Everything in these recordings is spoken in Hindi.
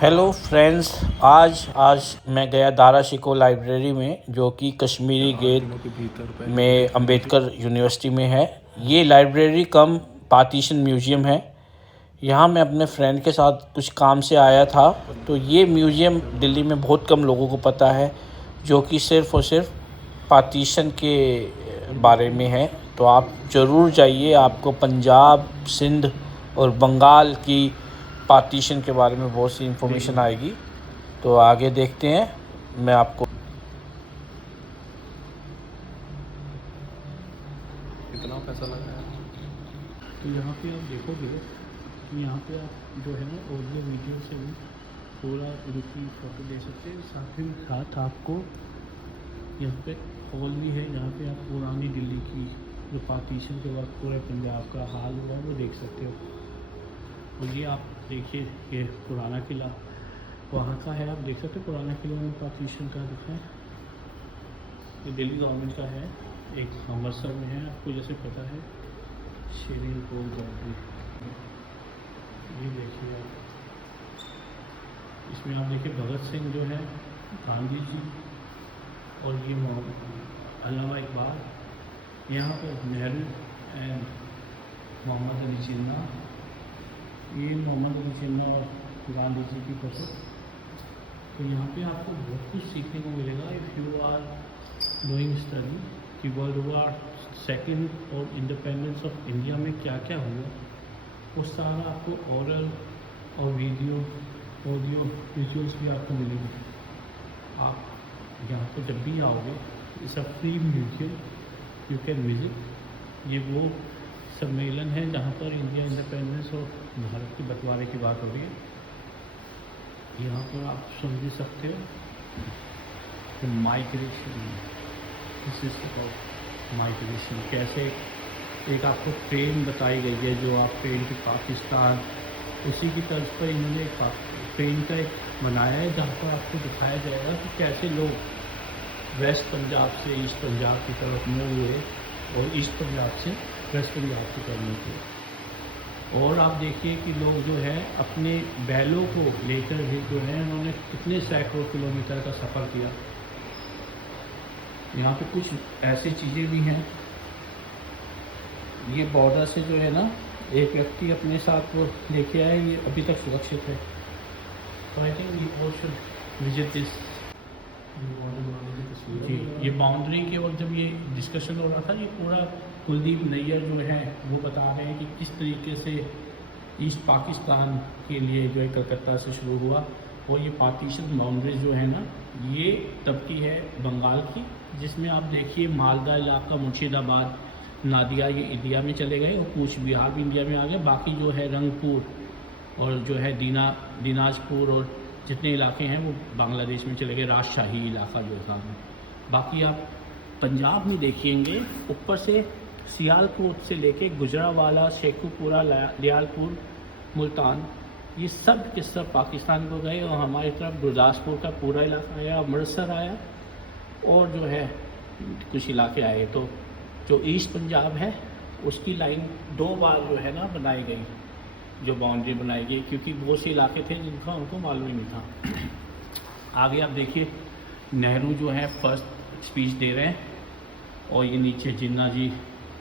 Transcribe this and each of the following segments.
Hello friends. आज मैं गया दारा शिकोह लाइब्रेरी में, जो कि कश्मीरी गेट में अंबेडकर यूनिवर्सिटी में है। ये लाइब्रेरी कम पार्टीशन म्यूज़ियम है। यहाँ मैं अपने फ्रेंड के साथ कुछ काम से आया था। तो ये म्यूज़ियम दिल्ली में बहुत कम लोगों को पता है, जो कि सिर्फ़ और सिर्फ पार्टीशन के बारे में है। तो आप ज़रूर जाइए, आपको पंजाब, सिंध और बंगाल की पार्टीशन के बारे में बहुत सी इन्फॉर्मेशन आएगी। तो आगे देखते हैं। मैं आपको इतना पैसा लगाया। तो यहाँ पे आप देखोगे कि यहाँ पे आप जो है ना ऑडियो वीडियो से भी पूरा उनकी फ़ोटो ले सकते हैं। साथ ही साथ आपको यहाँ पे हॉल भी है, जहाँ पे आप पुरानी दिल्ली की जो पार्टीशन के वक्त पूरे पंजाब का हाल हुआ है वो देख सकते हो। और ये आप देखिए, ये पुराना किला वहाँ का है, आप देख सकते हो पुराना किला में पार्टीशन का दिखा है। ये दिल्ली गवर्नमेंट का है, एक अमृतसर में है, आपको जैसे पता है शेरिंग कोल गार्डन। ये देखिए आप, इसमें आप देखिए भगत सिंह जो है, गांधी जी और ये अलावा इकबाल। यहाँ पर नेहरू एंड मोहम्मद अली जिन्ना, ये मोहम्मद अली जिन्ना और गांधी जी की फोटो। तो यहाँ पे आपको बहुत कुछ सीखने को मिलेगा if you are doing study कि वर्ल्ड वार सेकेंड और इंडिपेंडेंस ऑफ इंडिया में क्या क्या हुआ, वो सारा आपको ओरल और वीडियो ऑडियो विजुअल्स भी आपको मिलेंगे। आप यहाँ पर जब भी आओगे, it's a free museum, you can visit. ये वो सम्मेलन है जहाँ पर इंडिया इंडिपेंडेंस और भारत के बंटवारे की बात हो रही है। यहाँ पर आप समझ सकते हो migration, this is about migration. कैसे एक आपको ट्रेन बताई गई है, जो आप ट्रेन की पाकिस्तान, उसी की तर्ज पर इन्होंने एक ट्रेन का एक बनाया है, जहाँ पर आपको दिखाया जाएगा कि कैसे लोग वेस्ट पंजाब से ईस्ट पंजाब की तरफ मूव हुए और ईस्ट पंजाब से वेस्ट पंजाब की तरफ मूव हुए। और आप देखिए कि लोग जो है अपने बैलों को लेकर भी जो है उन्होंने कितने सैकड़ों किलोमीटर का सफ़र किया। यहाँ पे कुछ ऐसी चीज़ें भी हैं, ये बॉर्डर से जो है ना एक व्यक्ति अपने साथ वो लेके आए, ये अभी तक सुरक्षित है। तो I think we all should visit this. जी, ये बाउंड्री के वक्त जब ये डिस्कशन हो रहा था, ये पूरा कुलदीप नैयर जो है वो बता रहे हैं कि किस तरीके से ईस्ट पाकिस्तान के लिए जो है कलकत्ता से शुरू हुआ। और ये पार्टीशन बाउंड्री जो है ना, ये तब की है बंगाल की, जिसमें आप देखिए मालदा इलाका, मुर्शिदाबाद, नादिया, ये इंडिया में चले गए और कूच बिहार भी इंडिया में आ गए। बाकी जो है रंगपुर और जो है दिनाजपुर और जितने इलाके हैं वो बांग्लादेश में चले गए, राजशाही इलाका जो था। बाकी आप पंजाब में देखिएंगे, ऊपर से सियालकोट से लेके गुजरावाला, शेखुपुरा, लियालपुर, मुल्तान, ये सब के सब पाकिस्तान को गए। और हमारी तरफ गुरदासपुर का पूरा इलाका आया, अमृतसर आया और जो है कुछ इलाके आए। तो जो ईस्ट पंजाब है उसकी लाइन 2 बार जो है ना बनाई गई, जो बाउंड्री बनाई गई, क्योंकि बहुत से इलाके थे जिनका उनको मालूम ही नहीं था। आगे आप देखिए नेहरू जो है फर्स्ट स्पीच दे रहे हैं, और ये नीचे जिन्ना जी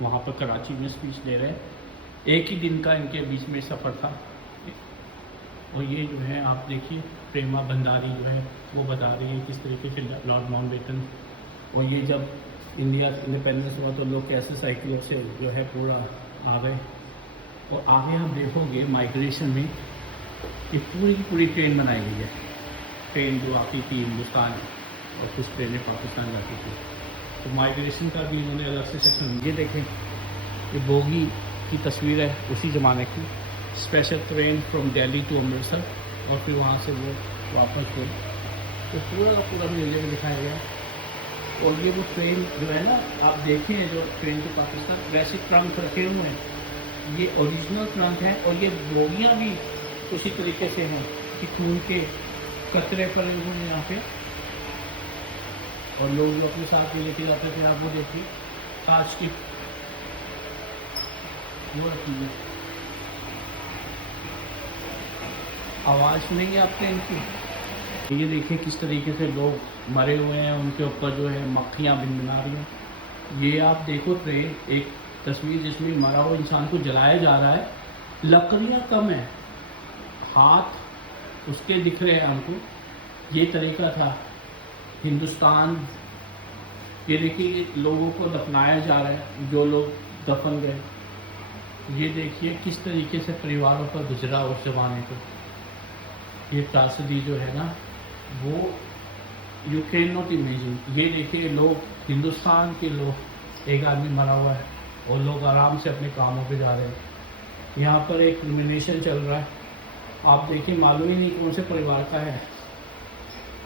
वहाँ पर कराची में स्पीच दे रहे हैं। एक ही दिन का इनके बीच में सफ़र था। और ये जो है आप देखिए प्रेमा भंडारी जो है वो बता रही है किस तरीके से लॉर्ड माउंटबेटन, और ये जब इंडिया इंडिपेंडेंस हुआ तो लोग कैसे साइकिलों से जो है पूरा आ गए। और आगे हम देखोगे माइग्रेशन में ये पूरी की पूरी ट्रेन बनाई गई है। ट्रेन जो आती थी हिंदुस्तान और कुछ ट्रेनें पाकिस्तान जाती थी। तो माइग्रेशन का भी इन्होंने अलग से सेक्शन। ये देखें, ये बोगी की तस्वीर है उसी ज़माने की, special train from Delhi to Amritsar, और फिर वहाँ से वो वापस हुई। तो पूरा का पूरा म्यूजियम में दिखाया गया। और ये वो ट्रेन जो है ना, आप देखें जो ट्रेन टू पाकिस्तान, वैसे ट्रंक रखे हुए हैं, ये ओरिजिनल ट्रंक है। और ये बोगियाँ भी उसी तरीके से हैं कि खून के कतरे पड़े हुए हैं यहाँ पे। और लोग जो अपने साथ में लेके जाते थे, आप वो देखिए कांच की वो रखी है। आवाज़ नहीं है आपने इनकी। ये देखिए किस तरीके से लोग मरे हुए हैं, उनके ऊपर जो है मक्खियाँ भिनभिना रही हैं। ये आप देखो ट्रेन, एक तस्वीर जिसमें मरा हुआ इंसान को जलाया जा रहा है, लकड़ियाँ कम है, हाथ उसके दिख रहे हैं हमको। ये तरीका था हिंदुस्तान। ये देखिए लोगों को दफनाया जा रहा है, जो लोग दफन गए। ये देखिए किस तरीके से परिवारों पर गुजरा उस ज़माने को। ये त्रासदी जो है ना, वो यू कैन नॉट इमेजिन। ये देखिए लोग, हिंदुस्तान के लोग, एक आदमी मरा हुआ है और लोग आराम से अपने कामों पे जा रहे हैं। यहाँ पर एक नॉमिनेशन चल रहा है, आप देखिए मालूम ही नहीं कौन से परिवार का है।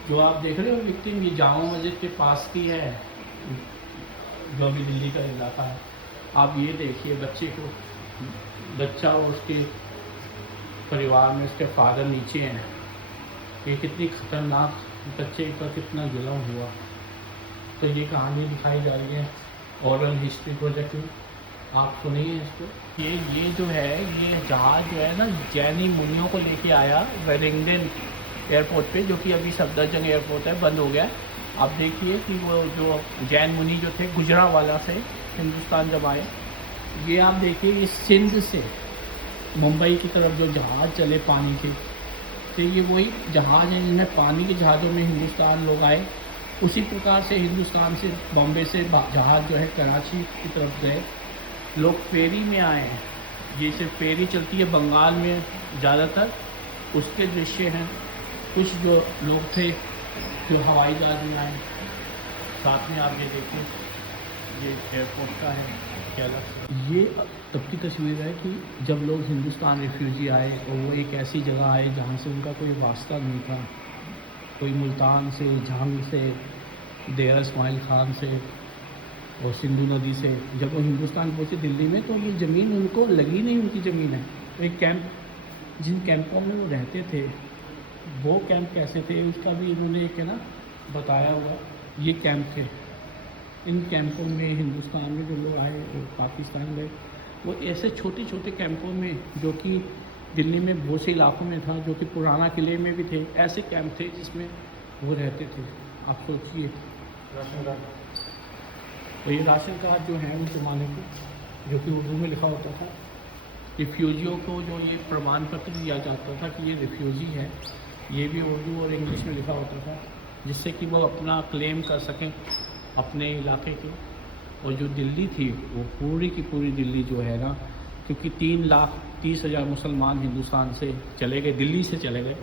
जो आप देख रहे हो विक्टिम, ये जामा मस्जिद के पास की है, जो अभी दिल्ली का इलाका है। आप ये देखिए बच्चे को, बच्चा और उसके परिवार में उसके फादर नीचे हैं। ये कितनी ख़तरनाक, बच्चे का कितना जुल्म हुआ। तो ये कहानी दिखाई जा रही है ओरल हिस्ट्री प्रोजेक्ट में, आप सुनिए इसको। ये जो है, ये जहाज़ जो है ना, जैनी मुनियों को लेके आया वेलिंगटन एयरपोर्ट पे, जो कि अभी सफदरजंग एयरपोर्ट है, बंद हो गया। आप देखिए कि वो जो जैन मुनि जो थे गुजरांवाला से हिंदुस्तान जब आए, ये आप देखिए ये सिंध से मुंबई की तरफ जो जहाज़ चले पानी के, तो ये वही जहाज़ हैं जिनमें पानी के जहाज़ों में हिंदुस्तान लोग आए। उसी प्रकार से हिंदुस्तान से, बॉम्बे से जहाज़ जो है कराची की तरफ गए, लोग फेरी में आए हैं। ये सिर्फ फेरी चलती है बंगाल में ज़्यादातर, उसके दृश्य हैं। कुछ जो लोग थे जो हवाई जहाज़ में आए। साथ में आप ये देखिए, ये एयरपोर्ट का है केरला। ये तब की तस्वीर है कि जब लोग हिंदुस्तान रिफ्यूजी आए और वो एक ऐसी जगह आए जहाँ से उनका कोई वास्ता नहीं था। कोई मुल्तान से, झांग से, देरा इस्माइल खान से और सिंधु नदी से जब वो हिंदुस्तान पहुँचे दिल्ली में, तो ये ज़मीन उनको लगी नहीं, उनकी ज़मीन है। तो एक कैंप, जिन कैंपों में वो रहते थे, वो कैंप कैसे थे उसका भी इन्होंने एक है ना बताया हुआ। ये कैंप थे, इन कैंपों में हिंदुस्तान में जो लोग आए और पाकिस्तान गए, वो ऐसे छोटे छोटे कैंपों में, जो कि दिल्ली में बहुत से इलाकों में था, जो कि पुराना किले में भी थे, ऐसे कैंप थे जिसमें वो रहते थे। आप सोचिए, राशन कार्ड, तो ये राशन कार्ड जो है उस ज़माने को, जो कि उर्दू में लिखा होता था, रिफ्यूजियों को जो ये प्रमाण पत्र दिया जाता था कि ये रिफ्यूजी है, ये भी उर्दू और इंग्लिश में लिखा होता था, जिससे कि वो अपना क्लेम कर सकें अपने इलाके के। और जो दिल्ली थी, वो पूरी की पूरी दिल्ली जो है ना, क्योंकि 3,30,000 मुसलमान हिंदुस्तान से चले गए, दिल्ली से चले गए,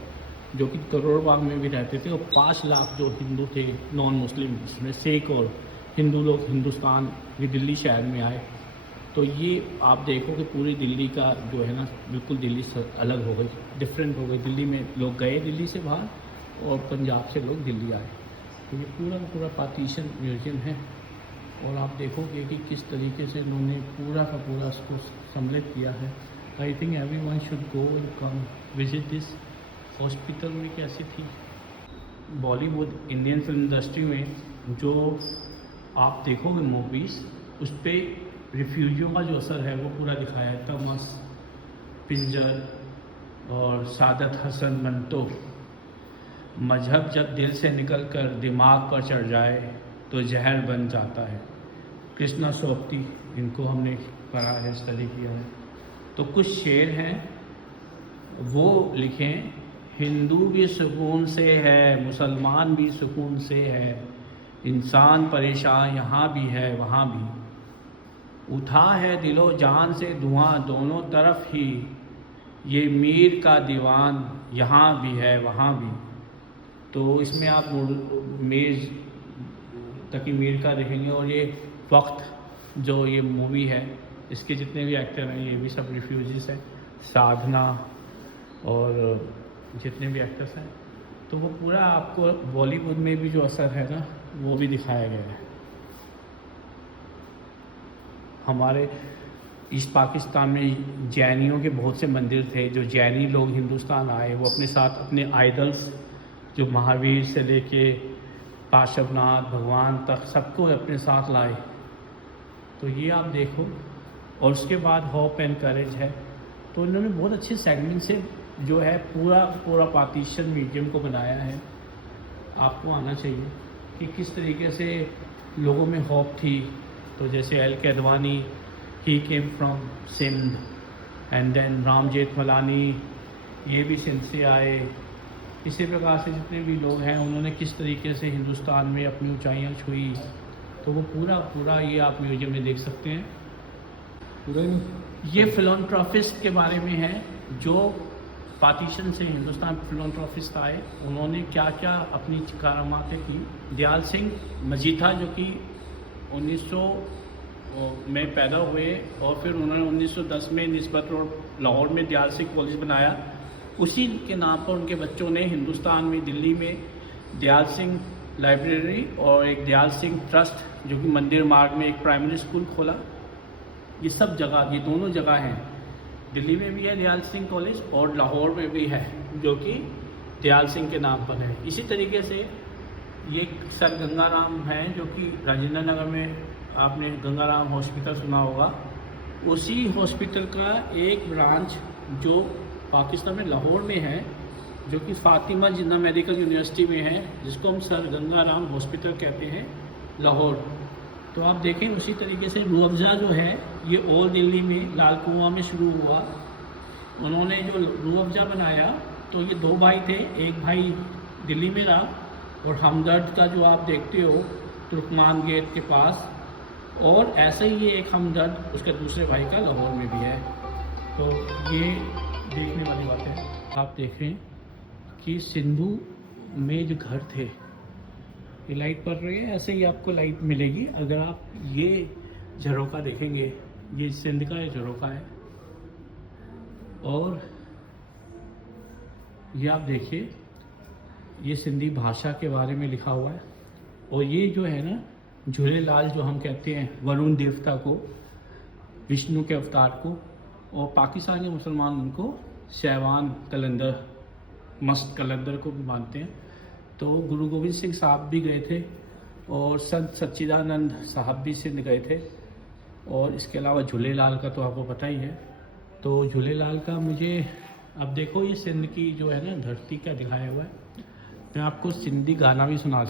जो कि करोड़ बाग में भी रहते थे, और 5 लाख जो हिंदू थे नॉन मुस्लिम, जिसमें सिख और हिंदू लोग हिंदुस्तान ये दिल्ली शहर में आए। तो ये आप देखो कि पूरी दिल्ली का जो है ना, बिल्कुल दिल्ली से अलग हो गई, डिफरेंट हो गई। दिल्ली में लोग गए दिल्ली से बाहर, और पंजाब से लोग दिल्ली आए। तो ये पूरा का पूरा पार्टीशन म्यूज़ियम है, और आप देखोगे कि किस तरीके से इन्होंने पूरा का पूरा इसको सम्मिलित किया है। I think everyone should go and come visit this. Hospital में कैसी थी बॉलीवुड, इंडियन फिल्म इंडस्ट्री में जो आप देखोगे मूवीज़, उस पर रिफ्यूजियों का जो असर है वो पूरा दिखाया है। तमस, पिंजर और सादत हसन मंटो। मजहब जब दिल से निकल कर दिमाग पर चढ़ जाए तो जहर बन जाता है। कृष्णा सोपती, इनको हमने पढ़ा है, स्टडी किया है। तो कुछ शेर हैं वो लिखें, हिंदू भी सुकून से है, मुसलमान भी सुकून से है, इंसान परेशान यहाँ भी है वहाँ भी, उठा है दिलो जान से धुआं दोनों तरफ ही, ये मीर का दीवान यहाँ भी है वहाँ भी। तो इसमें आप मीर तकी मीर का देखेंगे, और ये वक्त जो ये मूवी है, इसके जितने भी एक्टर हैं ये भी सब रिफ्यूजीज़ हैं, साधना और जितने भी एक्टर्स हैं। तो वो पूरा आपको बॉलीवुड में भी जो असर है ना, वो भी दिखाया गया है। हमारे ईस्ट पाकिस्तान में जैनियों के बहुत से मंदिर थे। जो जैनी लोग हिंदुस्तान आए, वो अपने साथ अपने आइडल्स, जो महावीर से लेके पार्श्वनाथ भगवान तक, सबको अपने साथ लाए। तो ये आप देखो, और उसके बाद होप एंड करेज है। तो इन्होंने बहुत अच्छे सेगमेंट से जो है पूरा पार्टीशन म्यूजियम को बनाया है। आपको आना चाहिए कि किस तरीके से लोगों में होप थी। तो जैसे L K Advani, he came from Sindh, and then Ram Jethmalani, ये भी सिंध से आए। इसी प्रकार से जितने भी लोग हैं उन्होंने किस तरीके से हिंदुस्तान में अपनी ऊंचाइयां छुई, तो वो पूरा ये आप म्यूजियम में देख सकते हैं। ये फिलॉन्थ्रोपिस्ट के बारे में है जो पार्टीशन से हिंदुस्तान फिलॉन्थ्रोपिस्ट आए, उन्होंने क्या क्या अपनी करामातें की। दयाल सिंह मजीठा जो कि 1900 में पैदा हुए और फिर उन्होंने 1910 में निस्बत रोड लाहौर में दयाल सिंह कॉलेज बनाया। उसी के नाम पर उनके बच्चों ने हिंदुस्तान में दिल्ली में दयाल सिंह लाइब्रेरी और एक दयाल सिंह ट्रस्ट जो कि मंदिर मार्ग में एक प्राइमरी स्कूल खोला। ये सब जगह, ये दोनों जगह हैं, दिल्ली में भी है दयाल सिंह कॉलेज और लाहौर में भी है जो कि दयाल सिंह के नाम पर है। इसी तरीके से ये सर गंगाराम है जो कि राजेंद्र नगर में आपने गंगाराम हॉस्पिटल सुना होगा, उसी हॉस्पिटल का एक ब्रांच जो पाकिस्तान में लाहौर में है, जो कि फातिमा जिन्ना मेडिकल यूनिवर्सिटी में है, जिसको हम सर गंगाराम हॉस्पिटल कहते हैं लाहौर। तो आप देखें उसी तरीके से रूह अफ़ज़ा जो है ये ओल्ड दिल्ली में लाल कुआं में शुरू हुआ। उन्होंने जो रूह अफ़ज़ा बनाया तो ये दो भाई थे, एक भाई दिल्ली में रहा और हमदर्द का जो आप देखते हो तुर्कमान गेट के पास, और ऐसे ही ये एक हमदर्द उसके दूसरे भाई का लाहौर में भी है। तो ये देखने वाली बात है। आप देखें कि सिंधु में जो घर थे, ये लाइट पड़ रही है, ऐसे ही आपको लाइट मिलेगी अगर आप ये झरोखा देखेंगे। ये सिंध का ये झरोखा है और ये आप देखिए ये सिंधी भाषा के बारे में लिखा हुआ है। और ये जो है ना झूलेलाल जो हम कहते हैं वरुण देवता को, विष्णु के अवतार को, और पाकिस्तानी मुसलमान उनको शैवान कलंदर, मस्त कलंदर को भी मानते हैं। तो गुरु गोविंद सिंह साहब भी गए थे और संत सच्चिदानंद साहब भी सिंध गए थे। और इसके अलावा झूलेलाल का तो आपको पता ही है। तो झूलेलाल का मुझे अब देखो ये सिंध की जो है ना धरती क्या दिखाया हुआ है। मैं आपको सिंधी गाना भी सुना